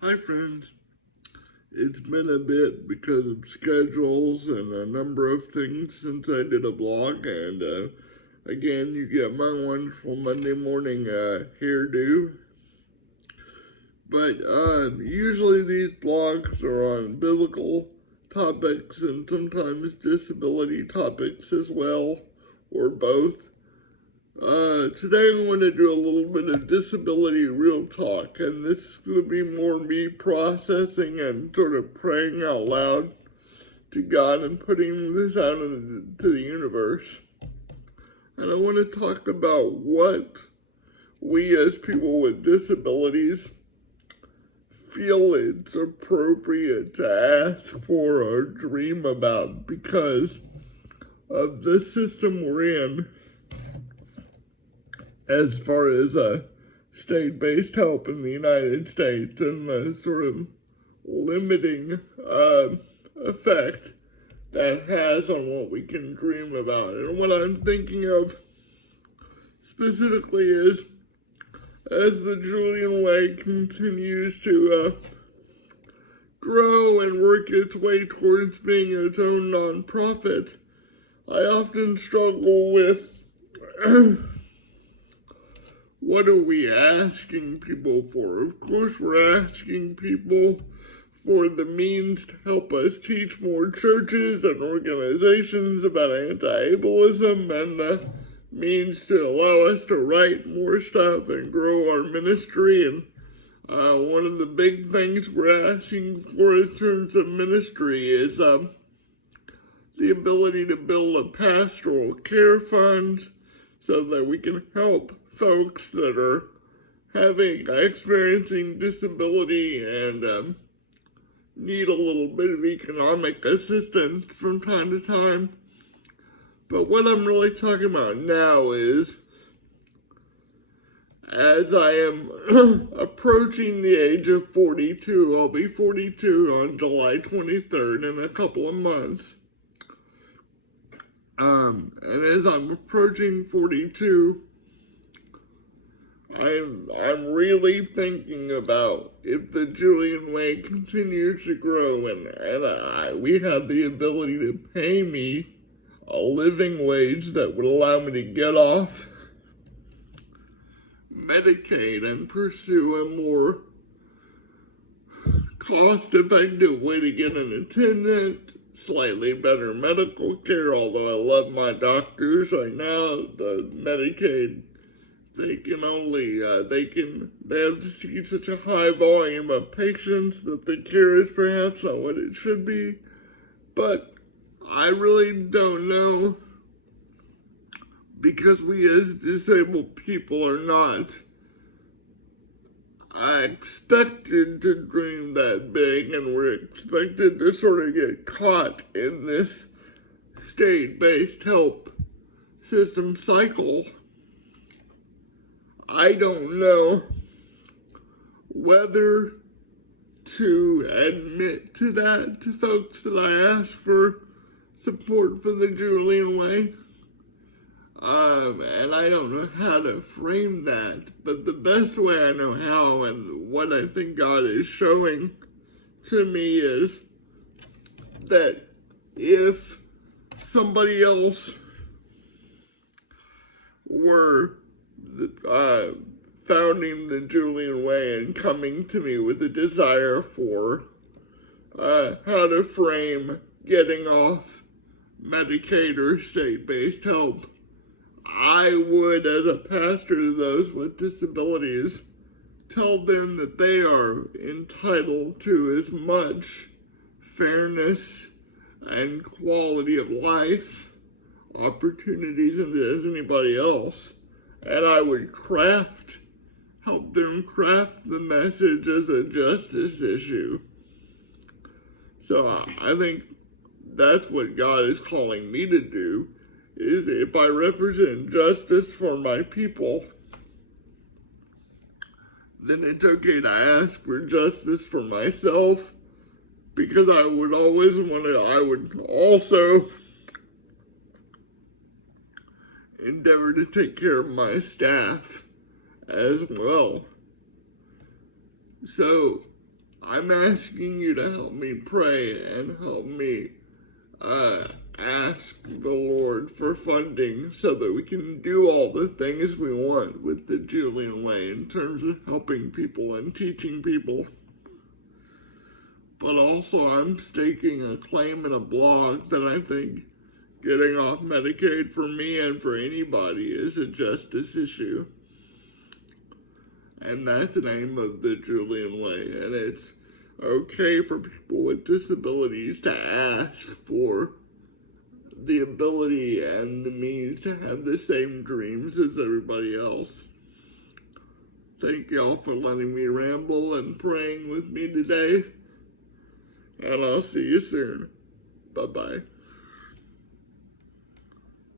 Hi friends, it's been a bit because of schedules and a number of things since I did a blog, and again you get my wonderful Monday morning hairdo. But usually these blogs are on biblical topics and sometimes disability topics as well, or both. Today I want to do a little bit of disability real talk, and this is going to be more me processing and sort of praying out loud to God and putting this out into the universe. And I want to talk about what we as people with disabilities feel it's appropriate to ask for or dream about because of the system we're in as far as state-based help in the United States and the sort of limiting effect that has on what we can dream about. And what I'm thinking of specifically is as the Julian Way continues to grow and work its way towards being its own nonprofit, I often struggle with what are we asking people for? Of course, we're asking people for the means to help us teach more churches and organizations about anti-ableism and the means to allow us to write more stuff and grow our ministry. And one of the big things we're asking for in terms of ministry is the ability to build a pastoral care fund so that we can help folks that are experiencing disability and need a little bit of economic assistance from time to time. But what I'm really talking about now is as I am approaching the age of 42, I'll be 42 on July 23rd in a couple of months. And as I'm approaching 42, I'm really thinking about if the Julian Way continues to grow and we have the ability to pay me a living wage that would allow me to get off Medicaid and pursue a more cost-effective way to get an attendant, slightly better medical care, although I love my doctors right now, the Medicaid, they have to see such a high volume of patients that the care is perhaps not what it should be, but I really don't know because we as disabled people are not expected to dream that big, and we're expected to sort of get caught in this state-based help system cycle. I don't know whether to admit to that to folks that I ask for support for the Julian Way. And I don't know how to frame that, but the best way I know how and what I think God is showing to me is that if somebody else were founding the Julian Way and coming to me with a desire for how to frame getting off Medicaid or state-based help, I would, as a pastor to those with disabilities, tell them that they are entitled to as much fairness and quality of life opportunities as anybody else. And I would help them craft the message as a justice issue. So I think that's what God is calling me to do, is if I represent justice for my people, then it's okay to ask for justice for myself, because I would also endeavor to take care of my staff as well. So I'm asking you to help me pray and help me ask the Lord for funding so that we can do all the things we want with the Julian Way in terms of helping people and teaching people. But also I'm staking a claim in a blog that I think getting off Medicaid for me and for anybody is a justice issue. And that's the name of the Julian Way. And it's okay for people with disabilities to ask for the ability and the means to have the same dreams as everybody else. Thank y'all for letting me ramble and praying with me today. And I'll see you soon. Bye-bye.